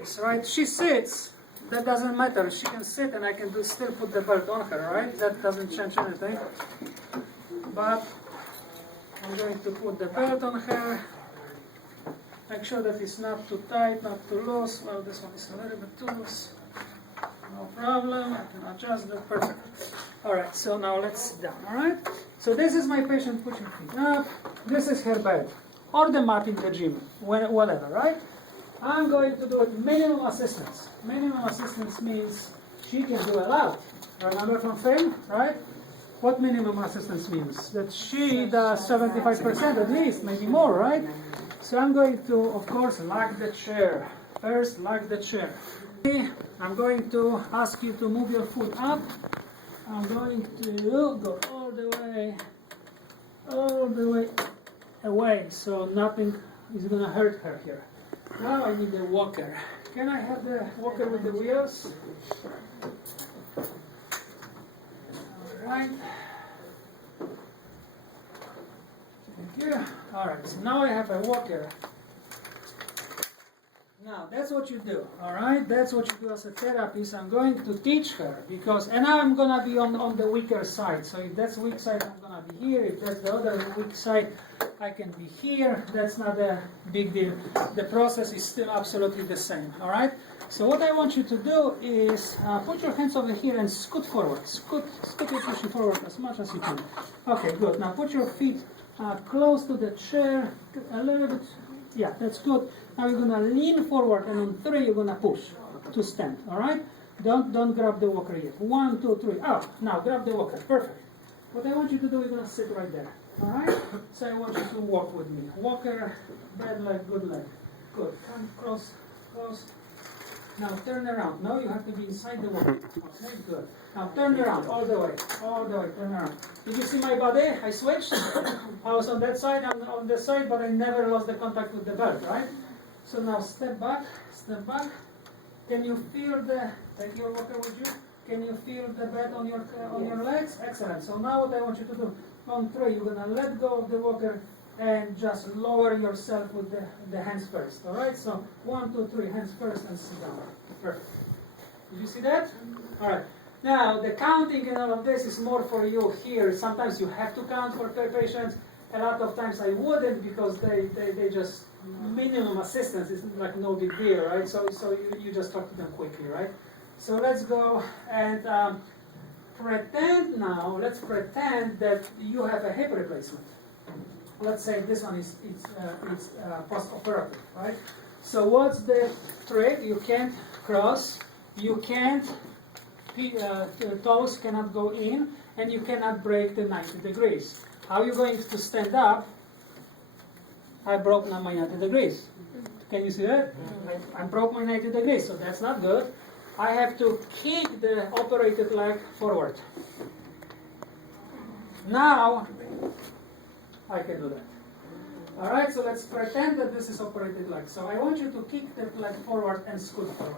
case, right? She sits, that doesn't matter. She can sit and I can still put the belt on her, right? That doesn't change anything. But I'm going to put the belt on her. Make sure that it's not too tight, not too loose. Well, this one is a little bit too loose. No problem, I can adjust that, perfect. Alright, so now let's sit down, alright? So this is my patient pushing feet up. This is her bed. Or the mat in the gym, whatever, right? I'm going to do it minimum assistance. Minimum assistance means she can do a lot. Remember from film, right? What minimum assistance means? That she does 75% at least, maybe more, right? So I'm going to, of course, lock the chair. First, lock the chair. I'm going to ask you to move your foot up. I'm going to go all the way away, so nothing is going to hurt her here. Now I need a walker. Can I have the walker with the wheels? Alright. Thank you. Alright, so now I have a walker. Now, that's what you do, alright? That's what you do as a therapist. I'm going to teach her, because, and now I'm going to be on the weaker side. So if that's weak side, I'm going to be here. If that's the other weak side, I can be here. That's not a big deal. The process is still absolutely the same, alright? So what I want you to do is put your hands over here and scoot forward. Scoot your pushing forward as much as you can. Okay, good. Now put your feet close to the chair, a little bit. Yeah, that's good. Now you're gonna lean forward, and on 3 you're gonna push to stand. All right? Don't grab the walker yet. 1, 2, 3. Up. Now grab the walker. Perfect. What I want you to do, you're gonna sit right there. All right? So I want you to walk with me. Walker, bad leg, good leg. Good. Come close, close. Now turn around. No, you have to be inside the walker. Okay, good. Now turn around all the way. All the way. Turn around. Did you see my body? I switched. I was on that side, I'm on this side, but I never lost the contact with the belt, right? So now step back, step back. Can you feel take your walker with you? Can you feel the bed on your legs? Excellent. So now what I want you to do, on 3, you're gonna let go of the walker and just lower yourself with the hands first. All right. So 1, 2, 3, hands first and sit down. Perfect. Did you see that? All right. Now the counting and all of this is more for you here. Sometimes you have to count for patients. A lot of times I wouldn't, because they just minimum assistance is like no big deal, right? So you just talk to them quickly, right? So let's go and pretend now. Let's pretend that you have a hip replacement. Let's say this one is post-operative, right? So what's the trick? You can't cross. You can't. Toes cannot go in, and you cannot break the 90 degrees. How are you going to stand up? I broke now my 90 degrees. Can you see that? I broke my 90 degrees, so that's not good. I have to kick the operated leg forward. Now, I can do that. Alright, so let's pretend that this is operated leg. So I want you to kick the leg forward and scoot forward.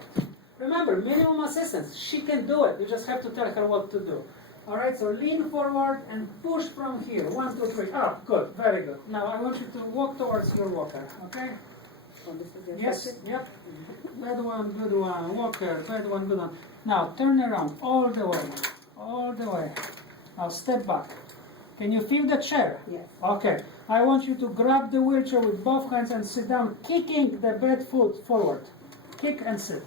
Remember, minimum assistance. She can do it. You just have to tell her what to do. Alright, so lean forward and push from here. 1, 2, 3. Up. Good. Very good. Now I want you to walk towards your walker. Okay? Yes. Yep. Bad one, good one. Walker. Bad one, good one. Now turn around all the way. All the way. Now step back. Can you feel the chair? Yes. Okay. I want you to grab the wheelchair with both hands and sit down, kicking the bed foot forward. Kick and sit.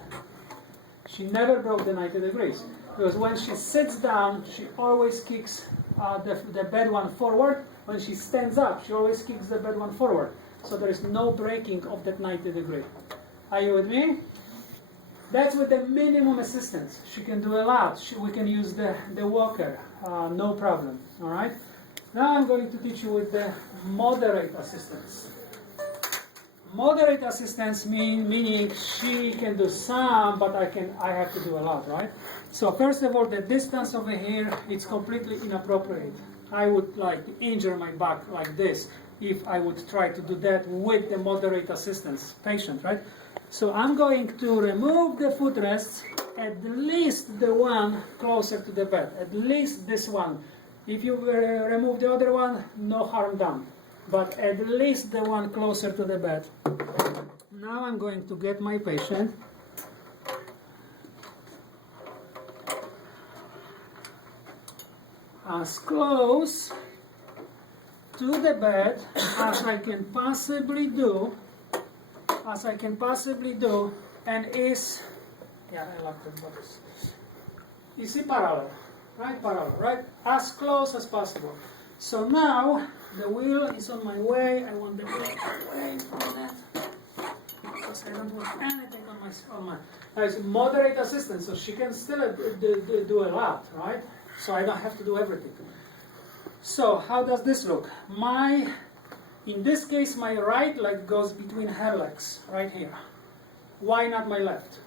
She never broke the 90 degrees, because when she sits down, she always kicks the bed one forward. When she stands up, she always kicks the bed one forward. So there is no breaking of that 90 degree. Are you with me? That's with the minimum assistance. She can do a lot. We can use the walker, no problem. All right. Now I'm going to teach you with the moderate assistance. Moderate assistance meaning she can do some, but I have to do a lot, right? So first of all, the distance over here, it's completely inappropriate. I would injure my back like this if I would try to do that with the moderate assistance patient, right? So I'm going to remove the footrests, at least the one closer to the bed, at least this one. If you remove the other one, no harm done. But at least the one closer to the bed. Now I'm going to get my patient as close to the bed as I can possibly do, and is, yeah, I like the buttons. You see parallel, right? As close as possible. So now the wheel is on my way. I want the wheel away from that because I don't want anything on my. Now it's moderate assistance, so she can still do a lot, right? So I don't have to do everything. So how does this look? In this case, my right leg goes between her legs, right here. Why not my left?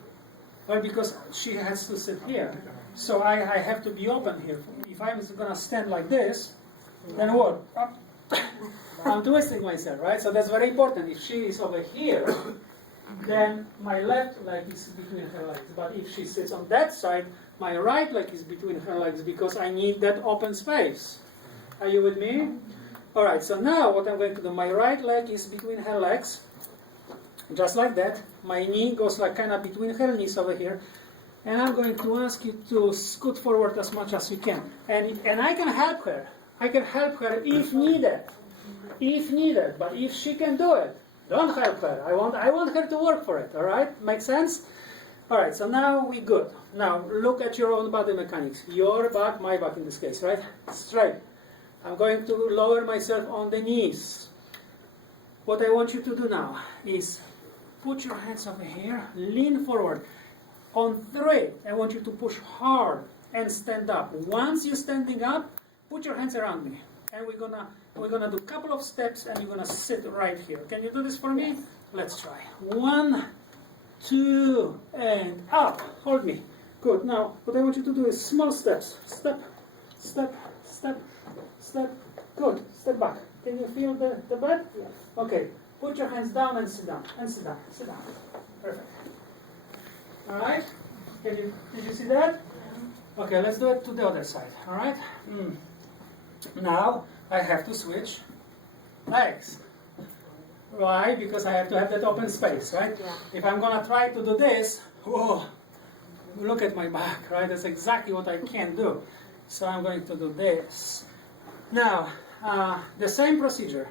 Well, because she has to sit here. So I have to be open here. If I'm going to stand like this, then what? I'm twisting myself, right? So that's very important. If she is over here, then my left leg is between her legs. But if she sits on that side, my right leg is between her legs because I need that open space. Are you with me? All right, so now what I'm going to do, my right leg is between her legs, just like that. My knee goes like kind of between her knees over here. And I'm going to ask you to scoot forward as much as you can. And I can help her. I can help her if needed. If needed. But if she can do it, don't help her. I want her to work for it, all right? Make sense? All right, so now we're good. Now look at your own body mechanics. Your back, my back in this case, right? Straight. I'm going to lower myself on the knees. What I want you to do now is put your hands over here, lean forward. On 3, I want you to push hard and stand up. Once you're standing up, put your hands around me. And we're gonna do a couple of steps and you're gonna sit right here. Can you do this for me? Let's try. 1, 2, and up. Hold me. Good. Now, what I want you to do is small steps. Step, step, step, step. Good. Step back. Can you feel the bed? Yes. Okay. Put your hands down and sit down. And sit down. Sit down. Perfect. All right. Did you see that? Okay. Let's do it to the other side. All right. Now I have to switch legs. Why? Because I have to have that open space, right? Yeah. If I'm gonna try to do this, whoa, look at my back, right? That's exactly what I can't do. So I'm going to do this. Now, the same procedure.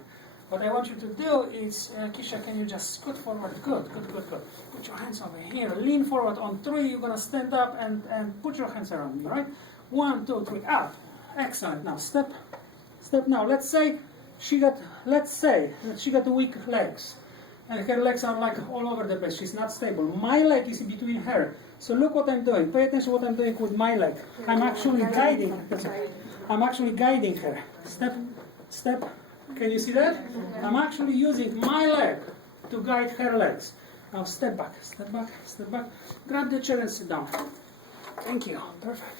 What I want you to do is, Kisha, can you just scoot forward? Good. Put your hands over here. Lean forward. On 3, you're gonna stand up and put your hands around me, right? 1, 2, 3, up. Excellent. Now step. Now let's say she got weak legs, and her legs are like all over the place. She's not stable. My leg is between her. So look what I'm doing. Pay attention to what I'm doing with my leg. I'm actually guiding. I'm actually guiding her. Step. Can you see that? I'm actually using my leg to guide her legs. Now step back. Grab the chair and sit down. Thank you. Perfect.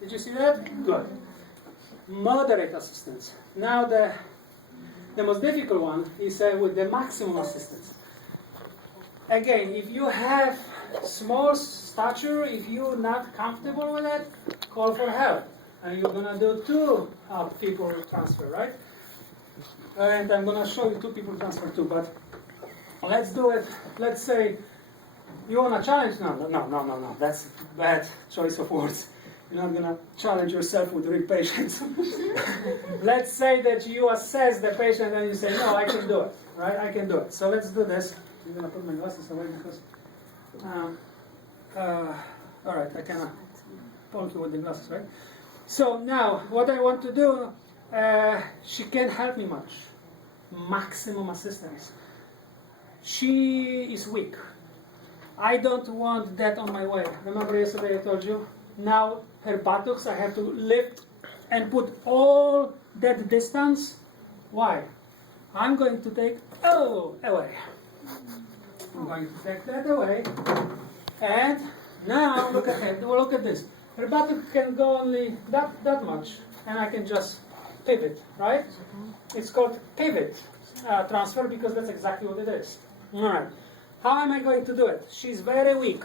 Did you see that? Good. Moderate assistance. Now the most difficult one is with the maximum assistance. Again, if you have small stature, if you're not comfortable with it, call for help. And you're going to do 2 people transfer, right? And I'm going to show you 2 people transfer too, but let's do it. Let's say you want to challenge? No. That's a bad choice of words. You're not going to challenge yourself with real patients. Let's say that you assess the patient and you say, no, I can do it, right? I can do it. So let's do this. I'm going to put my glasses away because, all right, I cannot point you with the glasses, right? So now, what I want to do, she can't help me much. Maximum assistance. She is weak. I don't want that on my way. Remember yesterday I told you? Now her buttocks I have to lift and put all that distance. Why? I'm going to take away. I'm going to take that away. And now look at her. Look at this. Her buttock can go only that much, and I can just pivot, right? It's called pivot transfer because that's exactly what it is. All right. How am I going to do it? She's very weak.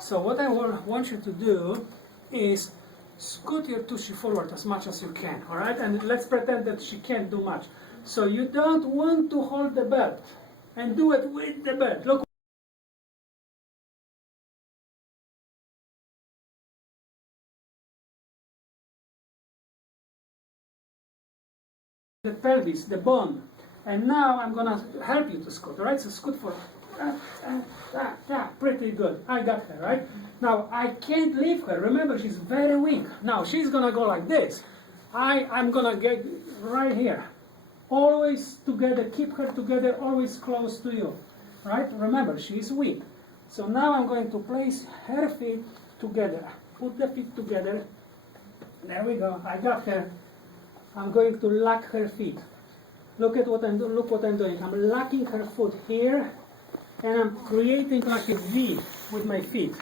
So what I want you to do is scoot your tushy forward as much as you can, all right? And let's pretend that she can't do much. So you don't want to hold the belt and do it with the belt. Look. the pelvis, the bone. And now I'm gonna help you to scoot, all right? So scoot forward. Pretty good. I got her, right? Now I can't leave her. Remember, she's very weak. Now she's gonna go like this. I'm gonna get right here. Always together, keep her together, always close to you, right? Remember, she's weak. So now I'm going to place her feet together. Put the feet together. There we go. I got her. I'm going to lock her feet. Look what I'm doing. I'm locking her foot here, and I'm creating like a V with my feet.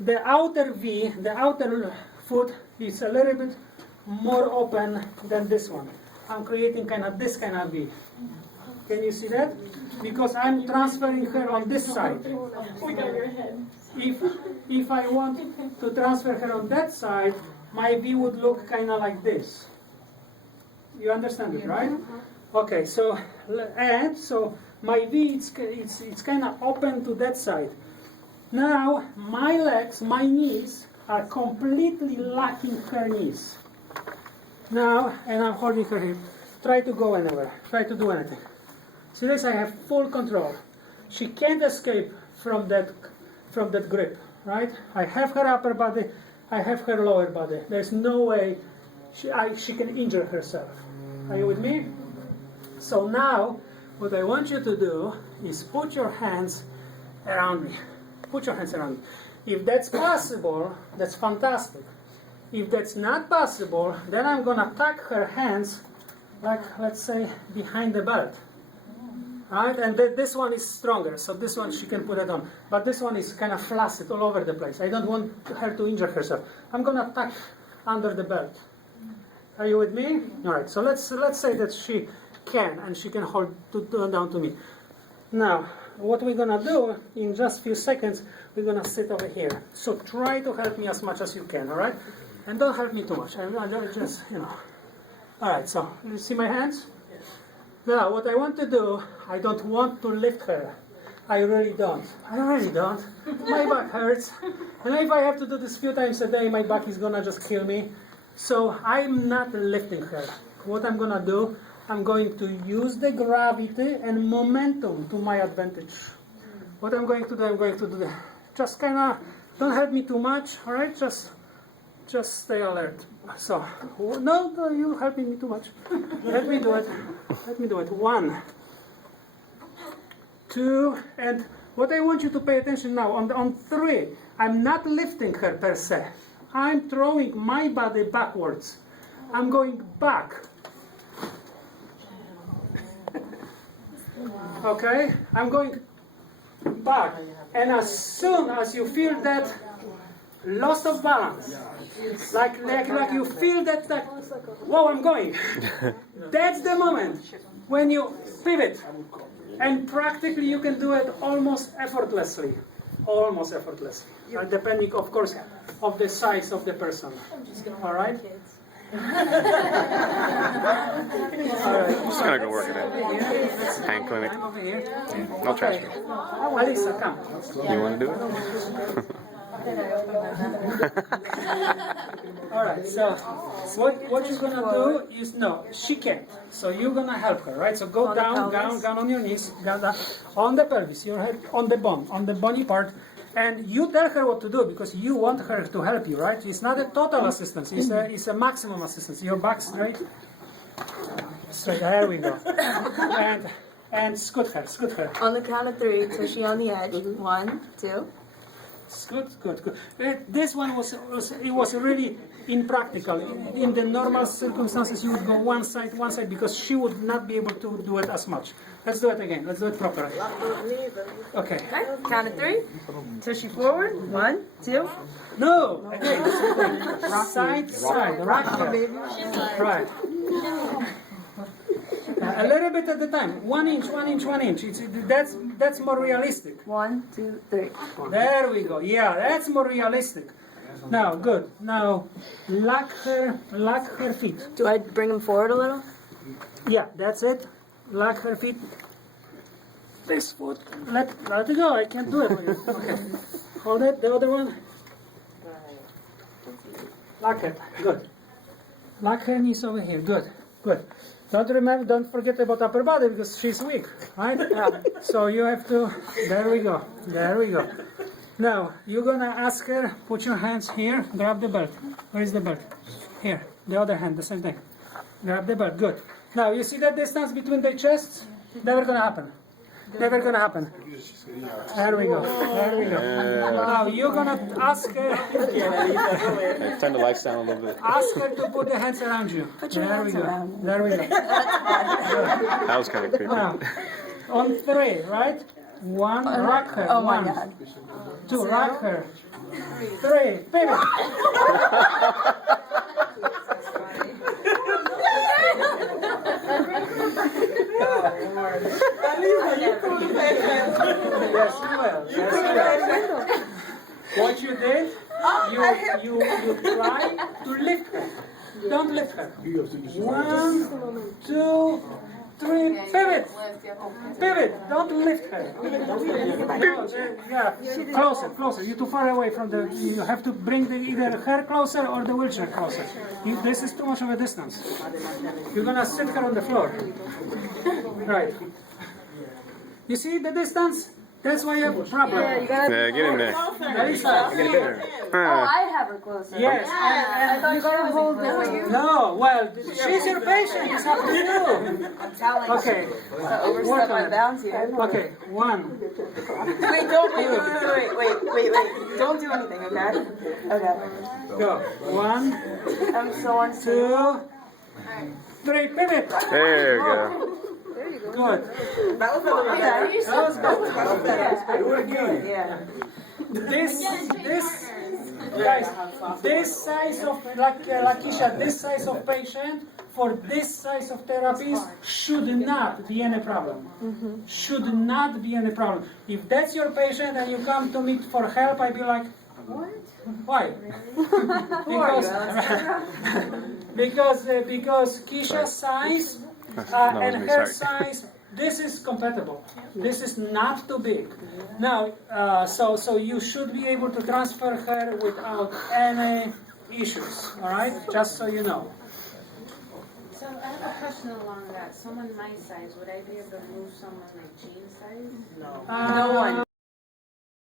The outer V, the outer foot is a little bit more open than this one. I'm creating this kind of V. Can you see that? Because I'm transferring her on this side. If I want to transfer her on that side, my V would look kind of like this. You understand it, right? Okay, so my V it's kind of open to that side. Now my legs, my knees are completely locking her knees. Now, and I'm holding her hip. Try to go anywhere. Try to do anything. See this? I have full control. She can't escape from that grip, right? I have her upper body. I have her lower body. There's no way she can injure herself. Are you with me? So now, what I want you to do is put your hands around me. Put your hands around me. If that's possible, that's fantastic. If that's not possible, then I'm gonna tuck her hands, like let's say behind the belt, right? And this one is stronger, so this one she can put it on. But this one is kind of flaccid all over the place. I don't want her to injure herself. I'm gonna tuck under the belt. Are you with me? All right. So let's say that she can, and she can hold down to me. Now, what we're gonna do in just a few seconds, we're gonna sit over here. So try to help me as much as you can. All right. And don't help me too much. I just, All right, so you see my hands? Now, what I want to do, I don't want to lift her. I really don't. My back hurts. And if I have to do this a few times a day, my back is gonna just kill me. So I'm not lifting her. What I'm gonna do, I'm going to use the gravity and momentum to my advantage. What I'm going to do, just kind of, don't help me too much, all right? Just stay alert. So, no, you're helping me too much. Let me do it. 1, 2, and what I want you to pay attention now, on 3, I'm not lifting her per se. I'm throwing my body backwards. I'm going back. Okay? I'm going back. And as soon as you feel that loss of balance, like you feel that, whoa, I'm going. That's the moment when you pivot. And practically you can do it almost effortlessly. Depending, of course, of the size of the person. All right? I'm just gonna go work it out. Hand clinic. I'm over here. No trash. Alisa, come. You want to do it? All right. So what you're gonna do is she can't. So you're gonna help her, right? So go down on your knees, down on the pelvis, your head on the bony part. And you tell her what to do because you want her to help you, right? It's not a total assistance, it's a maximum assistance. Your back straight. There we go. And scoot her. On the count of 3, so she on the edge. 1, 2. Good. This one was really impractical. In the normal circumstances, you would go one side, because she would not be able to do it as much. Let's do it again. Let's do it properly. Okay. Count of 3. Push you forward. 1, 2. No. Again. Side. Rock her. Right. A little bit at a time. 1 inch. That's more realistic. 1, 2, 3. There we go. Yeah, that's more realistic. Now, good. Now, lock her feet. Do I bring them forward a little? Yeah, that's it. Lock her feet. This foot. Let it go. I can't do it for you. Okay. Hold it. The other one. Lock it. Good. Lock her knees over here. Good. Don't forget about upper body because she's weak, right? So you have to, there we go. Now, you're gonna ask her, put your hands here, grab the belt. Where is the belt? Here, the other hand, the same thing. Grab the belt, good. Now, you see that distance between the chests? Never gonna happen. Never gonna happen. There we go. Now, you're gonna ask her, Turn the lights down a little bit. ask her to put the hands around you. There we go. That was kind of creepy. Now, on 3, right? 1, rock her. Oh my 1, God. 2, rock her. 3, pivot. Yes, you will. What you did, you try to lift her. Don't lift her. 1, 2, 3, pivot. Don't lift her. Yeah, closer. You're too far away from the. You have to bring either her closer or the wheelchair closer. This is too much of a distance. You're gonna sit her on the floor. Right. You see the distance? That's why you have a problem. Yeah, you gotta Yeah, get in there. Melissa. I have her closer. Yes. I thought you gotta hold her. No, well, she's your patient. It's up to you. I'm telling Okay. Overstep my bounds here. Okay. 1. Wait, don't wait. Don't do anything, okay? Okay. Go. 1, I'm so unstable. 2, 3. Pivot. There you go. Good. That was a little better. That was good. Yeah. This, guys, this size of, like Lakeisha, this size of patient for this size of therapies should not be any problem. Should not be any problem. If that's your patient and you come to me for help, I'd be like, what? Why? because Keisha's size and her size, this is compatible. This is not too big. Now, so you should be able to transfer her without any issues. All right, just so you know. So I have a question along that. Someone my size, would I be able to move someone like Jean's size? No one.